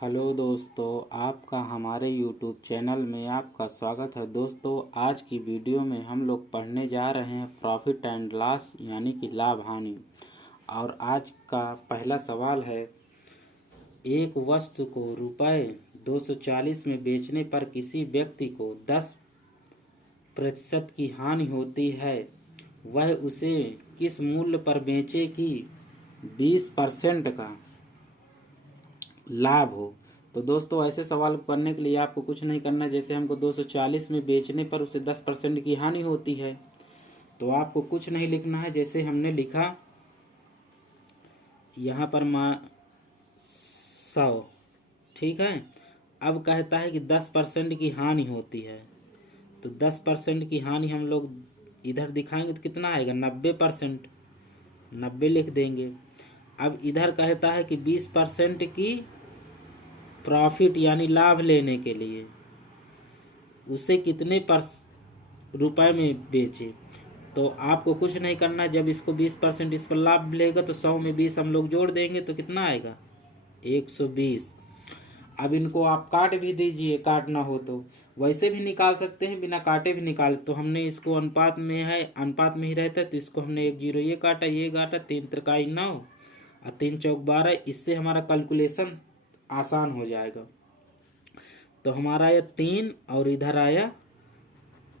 Hello दोस्तों, आपका हमारे यूट्यूब चैनल में आपका स्वागत है। दोस्तों, आज की वीडियो में हम लोग पढ़ने जा रहे हैं प्रॉफिट एंड लॉस यानी कि लाभ हानि। और आज का पहला सवाल है, एक वस्तु को रुपये 240 में बेचने पर किसी व्यक्ति को 10% की हानि होती है, वह उसे किस मूल्य पर बेचे कि 20% का लाभ हो। तो दोस्तों, ऐसे सवाल करने के लिए आपको कुछ नहीं करना है। जैसे हमको 240 में बेचने पर उसे 10% की हानि होती है, तो आपको कुछ नहीं लिखना है। जैसे हमने लिखा यहाँ पर 100, ठीक है। अब कहता है कि 10% की हानि होती है, तो 10% की हानि हम लोग इधर दिखाएंगे तो कितना आएगा, 90%, 90 लिख देंगे। अब इधर कहता है कि 20% की प्रॉफिट यानी लाभ लेने के लिए उसे कितने रुपए में बेचे। तो आपको कुछ नहीं करना, जब इसको 20% इस पर लाभ लेगा तो 100 में 20 हम लोग जोड़ देंगे तो कितना आएगा, 120। अब इनको आप काट भी दीजिए, काटना हो तो वैसे भी निकाल सकते हैं, बिना काटे भी निकाल। तो हमने इसको अनुपात में है, अनुपात में ही रहता है, तो इसको हमने 1 0 ये काटा, 3 त्रिकाई 9 और 3 चौक 12। इससे हमारा कैलकुलेशन आसान हो जाएगा। तो हमारा आया 3 और इधर आया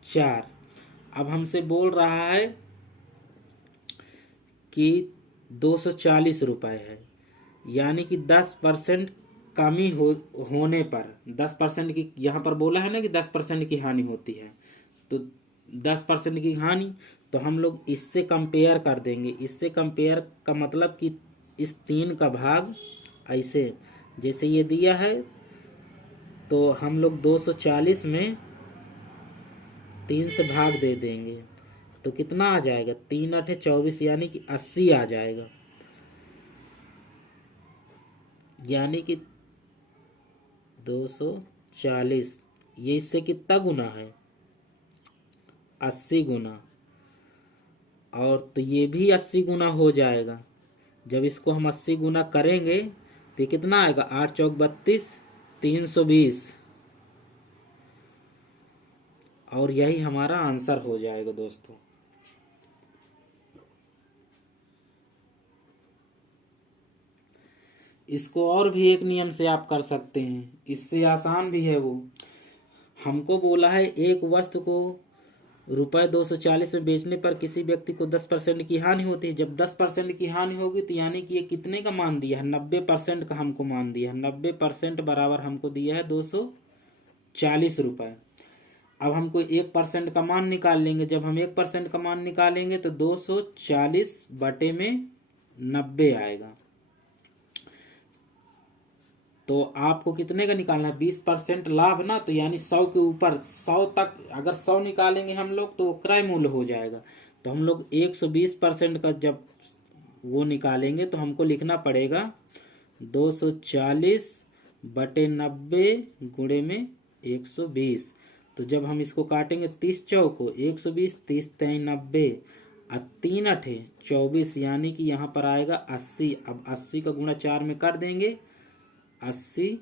4। अब हमसे बोल रहा है कि 240 रुपये है, यानी कि 10% कमी होने पर 10% की, यहाँ पर बोला है ना कि 10% की हानि होती है, तो 10% की हानि, तो हम लोग इससे कंपेयर कर देंगे। इससे कंपेयर का मतलब कि इस 3 का भाग ऐसे, जैसे ये दिया है तो हम लोग 240 में 3 से भाग दे देंगे तो कितना आ जाएगा, 3 8 24, यानी कि 80 आ जाएगा। यानी कि 240 ये इससे कितना गुना है, 80 गुना। और तो ये भी 80 गुना हो जाएगा। जब इसको हम 80 गुना करेंगे तो कितना आएगा, 8 चौक 32, 320। और यही हमारा आंसर हो जाएगा दोस्तों। इसको और भी एक नियम से आप कर सकते हैं, इससे आसान भी है। वो हमको बोला है एक वस्तु को रुपये 240 में बेचने पर किसी व्यक्ति को 10% की हानि होती है। जब 10% की हानि होगी तो यानी कि ये कितने का मान दिया है, 90% का हमको मान दिया है। 90% बराबर हमको दिया है 240 रुपये। अब हमको 1% का मान निकाल लेंगे। जब हम 1% का मान निकालेंगे तो 240 बटे में 90 आएगा। तो आपको कितने का निकालना है, 20% लाभ ना, तो यानी 100 के ऊपर 100 तक, अगर 100 निकालेंगे हम लोग तो वो क्रय मूल्य हो जाएगा। तो हम लोग 120% का जब वो निकालेंगे तो हमको लिखना पड़ेगा 240 बटे 90 गुणे में 120। तो जब हम इसको काटेंगे 30 चौको 120, 30 3 90 और 3 8 24, यानी कि यहाँ पर आएगा 80। अब 80 का गुणा 4 में कर देंगे, 80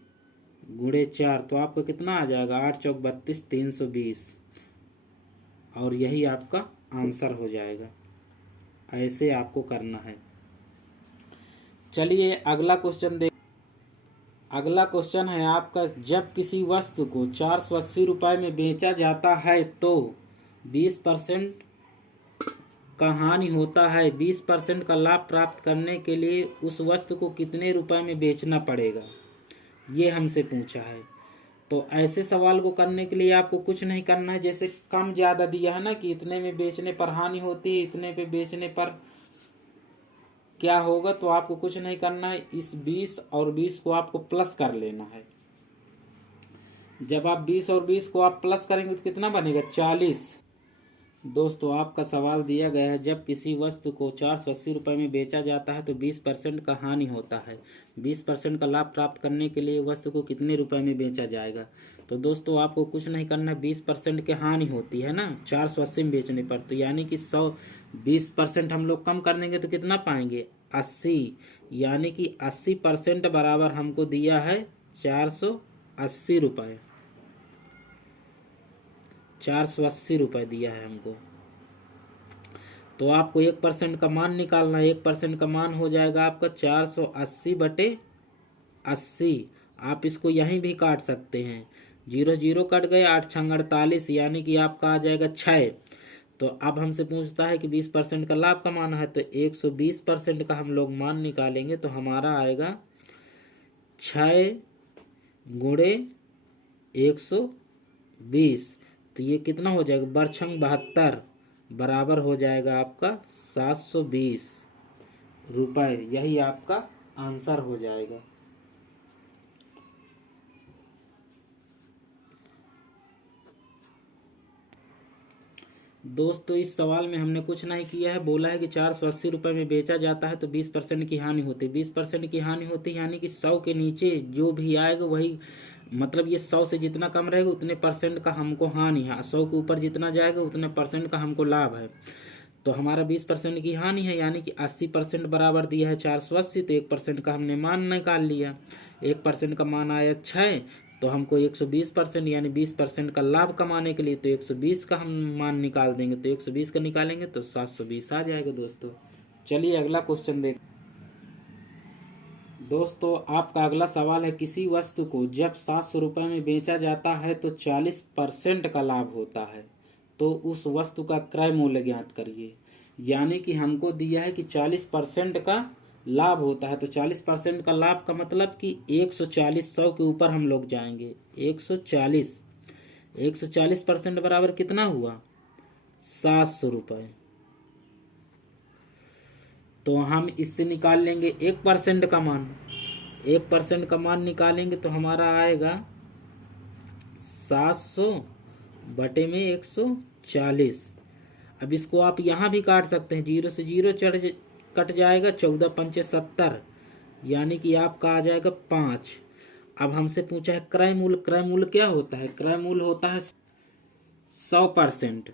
गुणे 4, तो आपको कितना आ जाएगा, 8 चौक 32, 320। और यही आपका आंसर हो जाएगा। ऐसे आपको करना है। चलिए अगला क्वेश्चन देख। अगला क्वेश्चन है आपका, जब किसी वस्तु को 480 रुपये में बेचा जाता है तो 20% का हानि होता है। 20% का लाभ प्राप्त करने के लिए उस वस्तु को कितने रुपए में बेचना पड़ेगा, ये हमसे पूछा है। तो ऐसे सवाल को करने के लिए आपको कुछ नहीं करना है। जैसे कम ज्यादा दिया है ना कि इतने में बेचने पर हानि होती है, इतने पे बेचने पर क्या होगा, तो आपको कुछ नहीं करना है। इस 20 और 20 को आपको प्लस कर लेना है। जब आप 20 और 20 को आप प्लस करेंगे तो कितना बनेगा, 40। दोस्तों, आपका सवाल दिया गया है, जब किसी वस्तु को 480 रुपये में बेचा जाता है तो 20% का हानि होता है। 20% का लाभ प्राप्त करने के लिए वस्तु को कितने रुपए में बेचा जाएगा। तो दोस्तों, आपको कुछ नहीं करना है। 20% की हानि होती है ना 480 में बेचने पर, तो यानी कि 20% हम लोग कम कर देंगे तो कितना पाएंगे, 80। यानी कि 80% बराबर हमको दिया है 480 रुपये, 480 रुपये दिया है हमको। तो आपको 1% का मान निकालना है। 1% का मान हो जाएगा आपका 480/80। आप इसको यहीं भी काट सकते हैं, 0 0 कट गए, 8 छंग 48, यानी कि आपका आ जाएगा 6। तो अब हमसे पूछता है कि 20% का लाभ कमाना है, तो 120% का हम लोग मान निकालेंगे तो हमारा आएगा 6 गुणे 120। तो ये कितना हो जाएगा, बरछंग 72 बराबर हो जाएगा आपका 720 रुपये। यही आपका आंसर हो जाएगा। दोस्तों इस सवाल में हमने कुछ नहीं किया है, बोला है कि 480 रुपये में बेचा जाता है तो 20% की हानि होती है। 20% की हानि होती है यानी कि 100 के नीचे जो भी आएगा वही, मतलब ये 100 से जितना कम रहेगा उतने परसेंट का हमको हानि है, 100 के ऊपर जितना जाएगा उतने परसेंट का हमको लाभ है। तो हमारा 20% की हानि है, यानी कि 80% बराबर दिया है 480, तो 1% का हमने मान निकाल लिया। 1% का मान आया 6, तो हमको 120% यानी 20% का लाभ कमाने के लिए तो 120 का हम मान निकाल देंगे। तो 120 का निकालेंगे तो 720 आ जाएगा दोस्तों। चलिए अगला क्वेश्चन देख। दोस्तों आपका अगला सवाल है, किसी वस्तु को जब 700 रुपये में बेचा जाता है तो 40% का लाभ होता है, तो उस वस्तु का क्रय मूल्य ज्ञात करिए। यानी कि हमको दिया है कि 40% का लाभ होता है, तो 40% का लाभ का मतलब कि 140, 100 के ऊपर हम लोग जाएंगे। 140, 140% बराबर कितना हुआ, 700 रुपये। तो हम इससे निकाल लेंगे 1% का मान। 1% का मान निकालेंगे तो हमारा आएगा 700 बटे में 140। अब इसको आप यहाँ भी काट सकते हैं, 0 से 0 कट जाएगा, 14 पंचे 70, यानी कि आपका आ जाएगा 5। अब हमसे पूछा है क्रय मूल्य। क्रय मूल्य क्या होता है, क्रय मूल्य होता है 100%।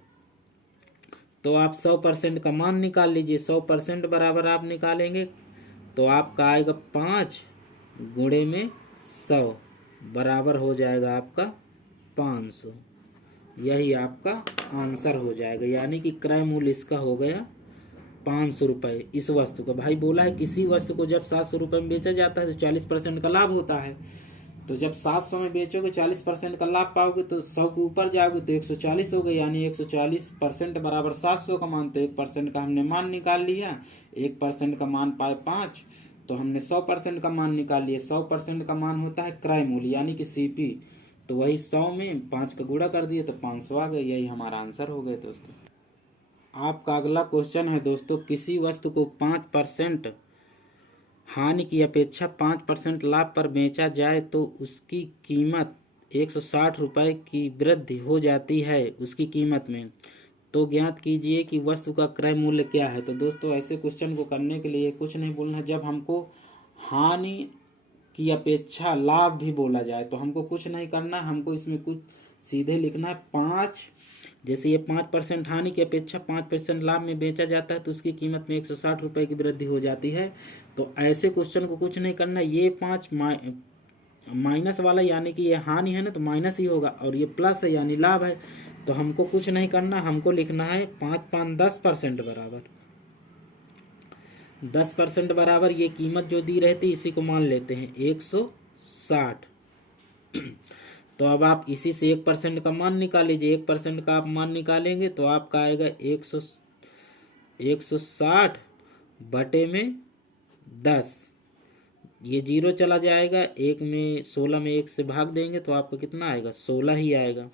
तो आप 100% का मान निकाल लीजिए। 100% बराबर आप निकालेंगे तो आपका आएगा 5 गुणे में 100 बराबर हो जाएगा आपका 500। यही आपका आंसर हो जाएगा, यानी कि क्रय मूल्य इसका हो गया 500 रुपये इस वस्तु का। भाई बोला है किसी वस्तु को जब 700 रुपये में बेचा जाता है तो 40% का लाभ होता है। तो जब 700 में बेचोगे 40% का लाभ पाओगे तो 100 के ऊपर जाओगे तो 140 हो गए, यानी 140% बराबर 700 का मान। तो 1% का हमने मान निकाल लिया। 1% का मान पाए 5, तो हमने 100% का मान निकाल लिया। 100% का मान होता है क्रय मूल्य यानी कि CP। तो वही 100 में 5 का गुणा कर दिए तो 500 आ गए। यही हमारा आंसर हो गया दोस्तों। आपका अगला क्वेश्चन है दोस्तों, किसी वस्तु को 5% हानि की अपेक्षा 5% लाभ पर बेचा जाए तो उसकी कीमत 160 रुपये की वृद्धि हो जाती है उसकी कीमत में। तो ज्ञात कीजिए कि वस्तु का क्रय मूल्य क्या है। तो दोस्तों ऐसे क्वेश्चन को करने के लिए कुछ नहीं बोलना है। जब हमको हानि की अपेक्षा लाभ भी बोला जाए तो हमको कुछ नहीं करना, हमको इसमें कुछ सीधे लिखना है 5। जैसे ये 5% हानि की अपेक्षा 5% लाभ में बेचा जाता है तो उसकी कीमत में 160 रुपये की वृद्धि हो जाती है। तो ऐसे क्वेश्चन को कुछ नहीं करना। ये 5 माइनस वाला यानी कि ये हानि है ना, तो माइनस ही होगा, और ये प्लस है यानी लाभ है। तो हमको कुछ नहीं करना, हमको लिखना है 5 5 10% बराबर 10% बराबर ये कीमत जो दी रहती इसी को मान लेते हैं 160। तो अब आप इसी से 1% का मान निकाल लीजिए। 1% का आप मान निकालेंगे तो आपका आएगा 160 बटे में 10। ये 0 चला जाएगा, 1 में 16 में 1 से भाग देंगे तो आपका कितना आएगा, 16 ही आएगा।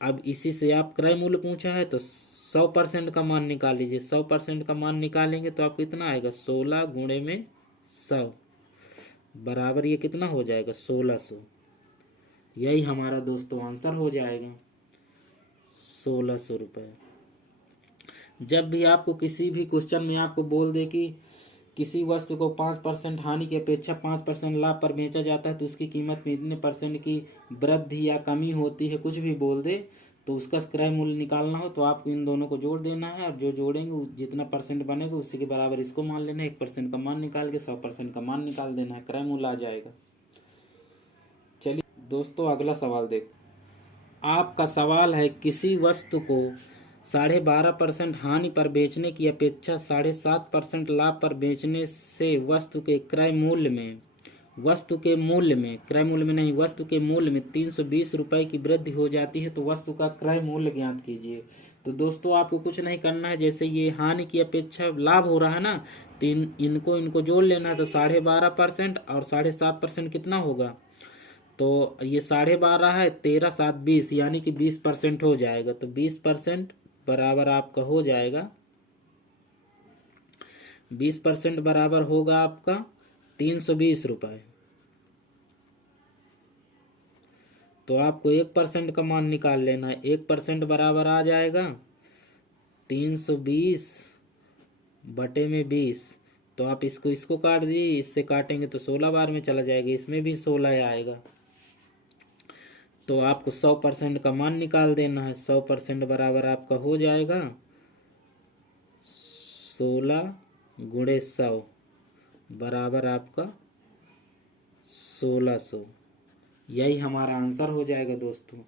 अब इसी से आप क्रय मूल्य पूछा है तो 100% का मान निकाल लीजिए। 100% का मान निकालेंगे तो आपको कितना आएगा, 16 गुणे में 100 बराबर ये कितना हो जाएगा, 1600। यही हमारा दोस्तों आंसर हो जाएगा 1600 रुपये। जब भी आपको किसी भी क्वेश्चन में आपको बोल दे कि किसी वस्तु को 5% हानि की अपेक्षा 5% लाभ पर बेचा जाता है तो उसकी कीमत में इतने % की वृद्धि या कमी होती है, कुछ भी बोल दे तो उसका क्रय मूल्य निकालना हो तो आपको इन दोनों को जोड़ देना है, और जो जोड़ेंगे जितना % बनेगा उसी के बराबर इसको मान लेना है। 1% का मान निकाल के 100% का मान निकाल देना है, क्रय मूल्य आ जाएगा। दोस्तों अगला सवाल देख, आपका सवाल है किसी वस्तु को 12.5% हानि पर बेचने की अपेक्षा 7.5% लाभ पर बेचने से वस्तु के क्रय मूल्य में वस्तु के मूल्य में 320 रुपए की वृद्धि हो जाती है, तो वस्तु का क्रय मूल्य ज्ञात कीजिए। तो दोस्तों आपको कुछ नहीं करना है, जैसे ये हानि की अपेक्षा लाभ हो रहा है ना, तो इनको जोड़ लेना है। तो 12.5% और 7.5% कितना होगा, तो ये 12.5 है, 13 7 20 यानी कि 20% हो जाएगा। तो 20% बराबर आपका हो जाएगा, 20% बराबर होगा आपका 320 रुपये। तो आपको 1% का मान निकाल लेना है। 1% बराबर आ जाएगा 320 बटे में 20। तो आप इसको काट दिए, इससे काटेंगे तो 16 बार में चला जाएगा, इसमें भी 16 आएगा। तो आपको 100% का मान निकाल देना है। 100% बराबर आपका हो जाएगा 16 गुणे 100 बराबर आपका 1600। यही हमारा आंसर हो जाएगा दोस्तों।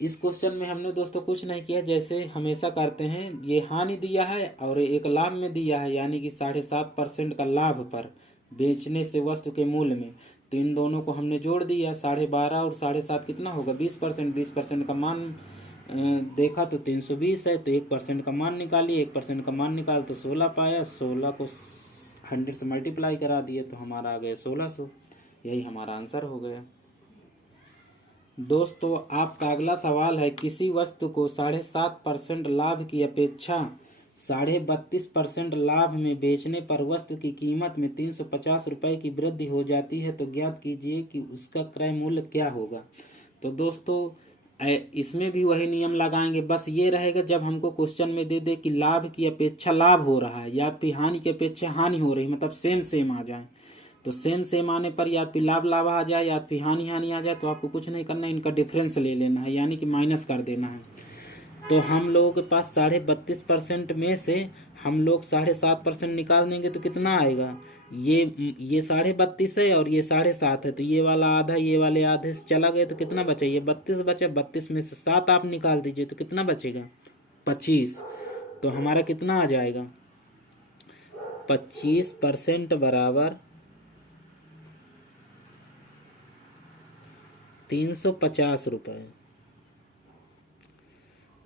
इस क्वेश्चन में हमने दोस्तों कुछ नहीं किया, जैसे हमेशा करते हैं। ये हानि दिया है और एक लाभ में दिया है, यानी कि 7.5% का लाभ पर बेचने से वस्तु के मूल्य में, तो इन दोनों को हमने जोड़ दिया। 12.5 और 7.5 कितना होगा, 20%। 20% का मान देखा तो 320 है, तो 1% का मान निकालिए। 1% का मान निकाल तो 16 पाया, 16 को 100 से मल्टीप्लाई करा दिए, तो हमारा आ गया 1600। यही हमारा आंसर हो गया। दोस्तों आपका अगला सवाल है, किसी वस्तु को 7.5% लाभ की अपेक्षा 32.5% लाभ में बेचने पर वस्तु की कीमत में 350 रुपए की वृद्धि हो जाती है, तो ज्ञात कीजिए कि उसका क्रय मूल्य क्या होगा। तो दोस्तों इसमें भी वही नियम लगाएंगे, बस ये रहेगा जब हमको क्वेश्चन में दे दे कि लाभ की अपेक्षा लाभ हो रहा है या फिर हानि की अपेक्षा हानि हो रही है, मतलब सेम आ जाए, तो सेम आने पर या फिर लाभ आ जाए या फिर हानि आ जाए, तो आपको कुछ नहीं करना है, इनका डिफरेंस ले लेना है, यानी कि माइनस कर देना है। तो हम लोगों के पास 32.5% में से हम लोग 7.5% निकाल देंगे तो कितना आएगा, ये 32.5 है और ये 7.5 है, तो ये वाला आधा ये वाले आधे से चला गया, तो कितना बचा, ये 32 बचा। 32 में से 7 आप निकाल दीजिए तो कितना बचेगा, 25। तो हमारा कितना आ जाएगा, 25% बराबर 350 रुपये।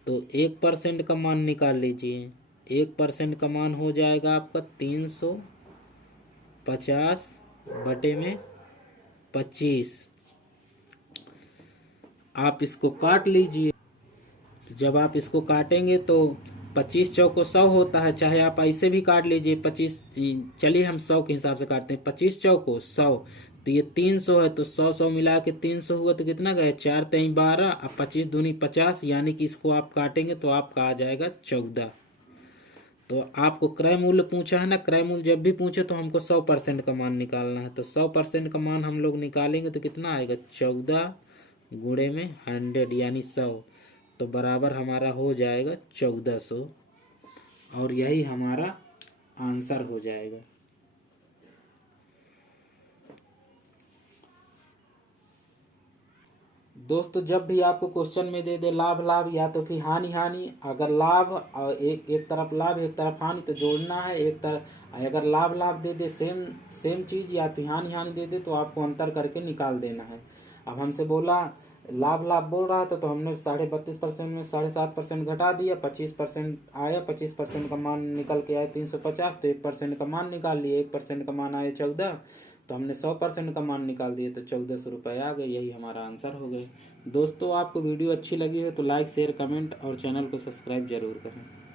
तो 1% का मान निकाल लीजिए। 1% का मान हो जाएगा आपका 350 बटे में 25। आप इसको काट लीजिए। जब आप इसको काटेंगे तो 25 चौको 100 होता है, चाहे आप ऐसे भी काट लीजिए 25। चलिए हम 100 के हिसाब से काटते हैं। 25 चौको 100, तो ये 300 है, तो 100 मिला के 300 हुआ, तो कितना गया, 4 3 12 अब 25 दूनी 50, यानी कि इसको आप काटेंगे तो आपका आ जाएगा 14। तो आपको क्रय मूल्य पूछा है ना, क्रय मूल्य जब भी पूछे तो हमको 100% का मान निकालना है। तो 100% का मान हम लोग निकालेंगे तो कितना आएगा, 14 गुणे में 100 यानी 100, तो बराबर हमारा हो जाएगा 1400, और यही हमारा आंसर हो जाएगा। दोस्तों जब भी आपको क्वेश्चन में दे दे लाभ या तो फिर हानि, अगर लाभ और एक तरफ लाभ एक तरफ हानि, तो जोड़ना है। एक तरफ अगर लाभ दे दे सेम चीज, या फिर हानि दे दे, तो आपको अंतर करके निकाल देना है। अब हमसे बोला लाभ बोल रहा था, तो हमने 32.5% में 7.5% घटा दिया, 25% आया। 25% का मान निकल के आया 350, तो 1% का मान निकाल लिया। 1% का मान आया 14, तो हमने 100% का मान निकाल दिया, तो 1400 रुपये आ गए। यही हमारा आंसर हो गए। दोस्तों आपको वीडियो अच्छी लगी हो तो लाइक शेयर कमेंट और चैनल को सब्सक्राइब जरूर करें।